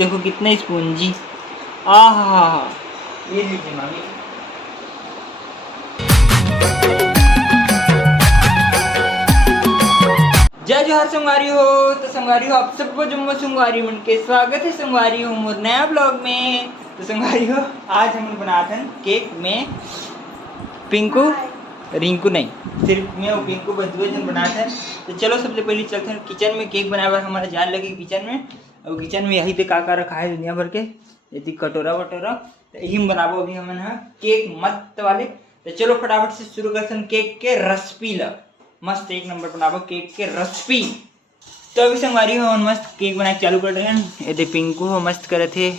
देखो कितने स्पॉन्जी। आहा, ये लीजिए मामी। जय जोहार संगवारी हो। तो संगवारी हो आप सबको जम्मू संगवारी मन के स्वागत है संगवारी हो मोर नया ब्लॉग में। तो संगवारी हो आज हम बनाते हैं केक में पिंकू रिंकू नहीं सिर्फ मैं और पिंकू बस दो जन बनाते हैं। तो चलो सबसे पहले चलते हैं किचन में। केक बनाए हमारा जान लगे किचन में। और किचन में यही पे का रखा है दुनिया भर के यदि कटोरा वटोरा। तो यही में बनाबो अभी हमन है केक मस्त वाले। तो चलो फटाफट से शुरू करते हैं केक के रेसिपी ला। मस्त एक नंबर बनाबो केक के रेसिपी। तो अभी संगवारी हो मस्त केक बना के चालू कर रहे हैं। यदि पिंकू हो मस्त करे थे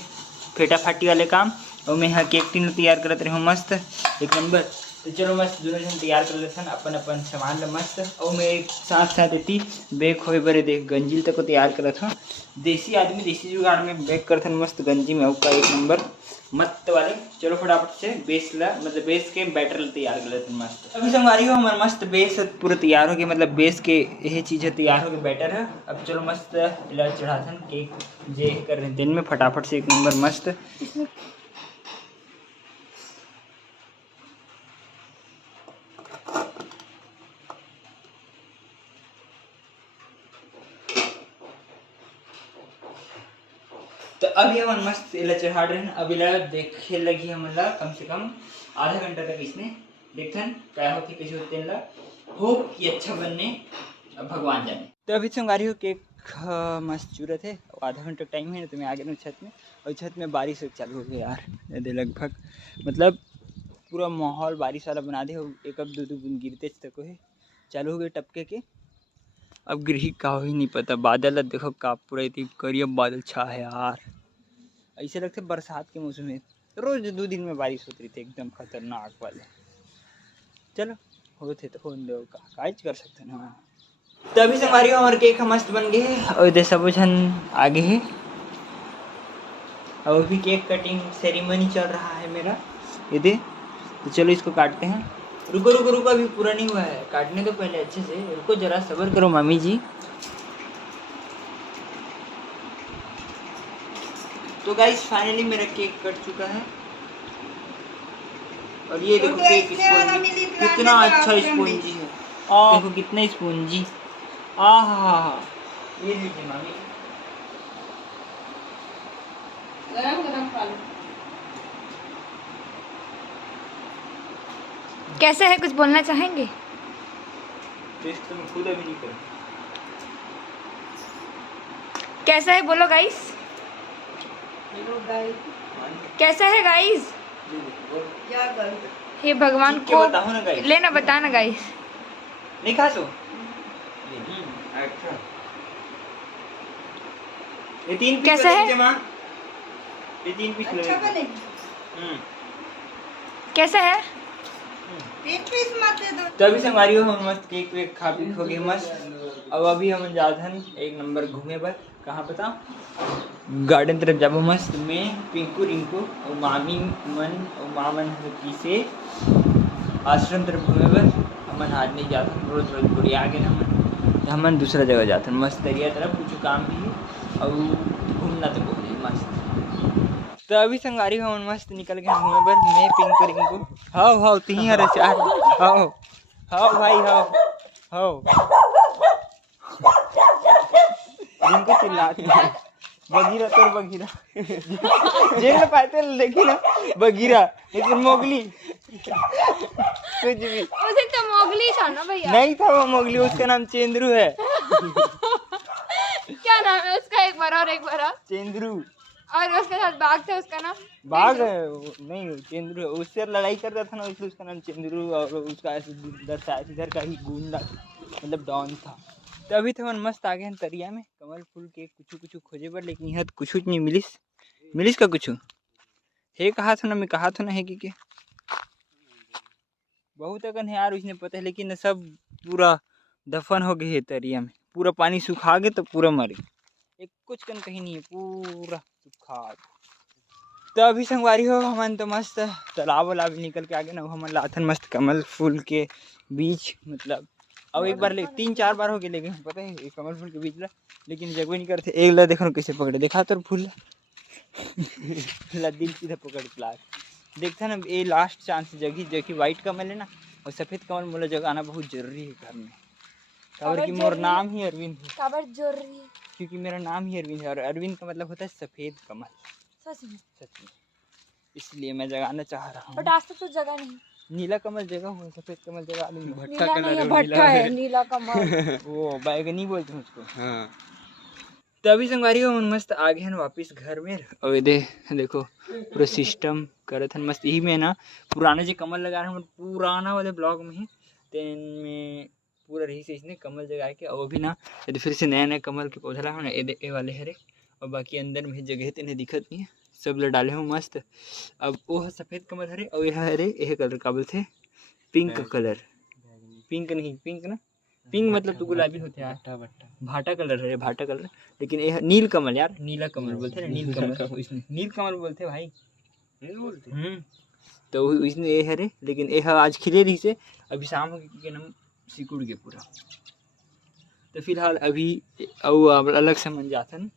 फेटा फाटी वाले काम और मैं यहाँ केक टीन तैयार करते रहे मस्त एक नंबर। तो चलो मस्त दोनों जन तैयार कर लेते हैं अपन अपन सामान ला मस्त। और मैं एक साथ साथ इतनी बेक होए बरे देख गंजिल तक को तैयार कर था। देसी आदमी देसी जुगाड़ में बेक करते हैं मस्त गंजी में का एक नंबर मस्त वाले। चलो फटाफट से बेस ला मतलब बेस के बैटर तैयार कर लेते हैं मस्त। अभी संगवारी हो हमारा मस्त बेस पूरा तैयार हो गया मतलब बेस के यही चीज़ है तैयार हो गया बैटर है। अब चलो मस्त चढ़ाते हैं केक जे कर रहे हैं दिन में फटाफट से एक नंबर मस्त। तो अभी हम मस्त इला चढ़ा रहे हैं। अभी ला देखे लगी हमला कम से कम आधा घंटा तक इसने देखन क्या होती कैसे होते ला हो कि अच्छा बनने अब भगवान जाने। तो अभी संगारी हो केक मस्त चूरत है आधा घंटा टाइम है। तो मैं आ गया छत में और छत में बारिश चालू हो गया यार लगभग मतलब पूरा माहौल बारिश वाला बना दे। एक अब दो बूंद गिरते तक है चालू हो गए टपके के। अब गिरही का ही नहीं पता बादल देखो का पूरा इतनी करिया बादल छा है यार। ऐसे लगते बरसात के मौसम में रोज 2 दिन में बारिश होती थी एकदम खतरनाक वाले। चलो होते तो हो दो काज कर सकते ना। तभी से हमारी हमारे केक मस्त बन गए और इधर सब जन आगे है। और अभी केक कटिंग सेरेमनी चल रहा है मेरा इधर। तो चलो इसको काटते हैं। रुको रुको रुको अभी पूरा नहीं हुआ है काटने तो पहले अच्छे से रुको जरा सब्र करो मामी जी। तो गाइस फाइनली मेरा केक कट चुका है और ये देखो केक स्पॉन्जी कितना अच्छा स्पॉन्जी है। देखो कितना स्पॉन्जी। आहा, ये लीजिए मामी गरम गरम खा लो। कैसे है कुछ बोलना चाहेंगे? टेस्ट तो मैं खुद अभी नहीं कर। कैसा है बोलो गाइस। कैसा है गाइस? क्या कर हे भगवान ठीक है, को बताओ ना गाइस। लेना बता ना गाइस। नहीं खा सो अच्छा ये 3 पीस कैसा है? मां ये 3 पीस अच्छा बनेगी। कैसा है? पीस मत दे दो। तो अभी से हमारी हो हम मस्त केक वेक खा पी हो गए मस्त। अब अभी हम जाते हैं एक नंबर घूमे पर कहाँ पता गार्डन तरफ जाबो मस्त। मैं पिंकू रिंकू और मामी मन और मामन की से आश्रम तरफ घूमे पर हमन आज नहीं जाते रोज रोज बुढ़िया आ गए ना हमन। तो हमन दूसरा जगह जाते हैं मस्त दरिया तरफ कुछ काम भी है और घूमना तो बहुत मस्त। तो अभी संगारी हम मस्त निकल गए घूमे पर मैं पिंकू रिंकू। हाँ हाँ तीन हर चार हाँ हाँ भाई हाँ हाँ रिंकू चिल्लाती है बगीरा तोर बगीरा जेल पाते देखी ना बगीरा लेकिन मोगली कुछ भी उसे तो मोगली था ना भैया। नहीं था वो मोगली उसका नाम चेंद्रू है। क्या नाम है उसका? एक बार और एक बार और। चेंद्रू और उसके साथ बाघ था उसका नाम बाघ नहीं चेंद्रू उससे लड़ाई करता था ना इसलिए उसका नाम चेंद्रू और उसका इधर का ही गुंडा मतलब डॉन था। तो अभी तो हम मस्त आ गए हैं तरिया में कमल फूल के कुछ खोजे पर लेकिन यहाँ तो कुछ नहीं मिलिस का कुछ है कहा था ना मैं कहा था ना है कि बहुत अगन है यार उसने पता है लेकिन सब पूरा दफन हो गए है तरिया में पूरा पानी सुखा गए तो पूरा मर गए एक कुछ कन कहीं नहीं है पूरा सुखा। तो अभी संगवारी हो हमन तो मस्त तालाब वालाब निकल के आगे ना हमन लाथन मस्त कमल फूल के बीच मतलब अब एक बार 3-4 बार हो गए लेकिन पता है कमल फूल के बीच ला लेकिन जगह नहीं करते। एक ला देखो कैसे पकड़े देखा तो फूल दिल सीधा पकड़ क्लास देखता ना ये लास्ट चांस जगह जो कि वाइट कमल है ना और सफेद कमल मोला जगाना बहुत जरूरी है घर में। काबर कि मोर नाम ही अरविंद है। काबर जरूरी है? क्योंकि मेरा नाम ही अरविंद है और अरविंद का मतलब होता है सफेद कमल। सच में? सच में, इसलिए मैं जगाना चाह रहा बट हूँ। आज तक तो जगह नहीं। नीला कमल जगह हुआ, सफेद कमल जगह आदमी नीला नहीं है, भट्टा है, नीला कमल। वो बैगनी बोलते हैं उसको। हाँ। तो अभी संगवारी हो मस्त आ गए हैं वापिस घर में और देखो पूरा सिस्टम करत हन मस्त। यही में ना पुराने जो कमल लगा रहे हैं पुराना वाले ब्लॉग में ही तेन में पूरा रही से इसने कमल जगा के और भी ना यदि फिर से नया नया कमल के पौधा लगा ना ये वाले हरे और बाकी अंदर में जगह तो इन्हें दिखत नहीं है सब ल डाले हूँ मस्त। अब वो सफ़ेद कमल हरे और यह हरे यह कलर का बोलते पिंक कलर। पिंक नहीं पिंक ना पिंक मतलब तो गुलाबी होते हैं यार। भाटा कलर है भाटा कलर लेकिन यह नील कमल यार नीला कमल बोलते हैं नील कमल इसने नील कमल बोलते भाई तो इसने ये हरे लेकिन यह आज खिले रही से अभी शाम के नम सिकुड़ के पूरा। तो फिलहाल अभी और अलग से मन जाथन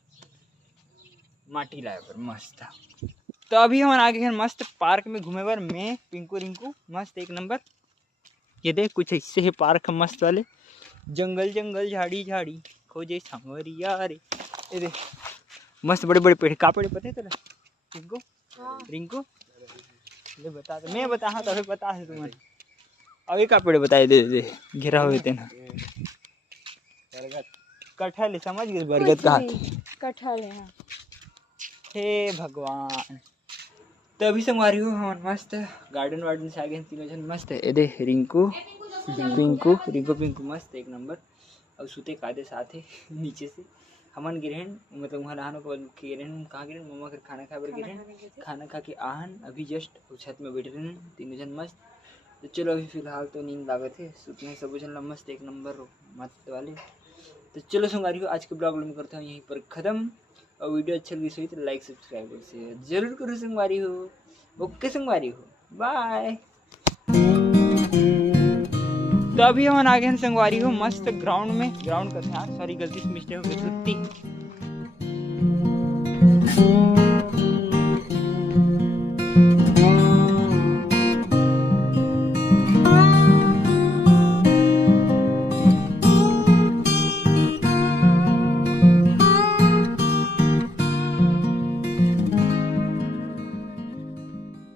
माटी लाए पर मस्त था। तो अभी हम आगे हैं मस्त पार्क में घूमे बर मैं पिंकू रिंकू मस्त एक नंबर। ये देख कुछ ऐसे है पार्क मस्त वाले जंगल जंगल झाड़ी झाड़ी खोजे सांवरिया रे। ये देख मस्त बड़े बड़े पेड़ का पेड़ पता है तेरा रिंकू? हाँ। रिंकू ले बता दे मैं बता हाँ तभी बता है तुम्हें अभी का पेड़ बताए दे घेरा हुए थे ना कटहल है समझ गए बरगद का कटहल है। हाँ। हे भगवान। तो अभी संगवारी हो हम मस्त गार्डन वार्डन से आगे तीनों जन मस्त है। ये दे रिंकू पिंकू रिंकू पिंकू मस्त एक नंबर और सुते कायदे साथ है नीचे से हमन गिरहन मतलब वहाँ नहाने के बाद गिरहन कहाँ गिरहन मम्मा कर खाना खा बर गिरहन खाना खा के आहन अभी जस्ट छत में बैठे रहन तीनों जन मस्त। तो चलो अभी फिलहाल तो नींद लागत है सुतने हैं सब जन मस्त एक नंबर मस्त वाले। तो चलो संगवारी हो आज के ब्लॉग में करता हूँ यहीं पर ख़त्म और वीडियो अच्छा लगी सही तो लाइक सब्सक्राइब और शेयर जरूर करो संगवारी हो। ओके संगवारी हो बाय। तो अभी हम आ गए हैं संगवारी हो मस्त ग्राउंड में ग्राउंड करते हैं सॉरी गलती से मिस्टेक हो गई।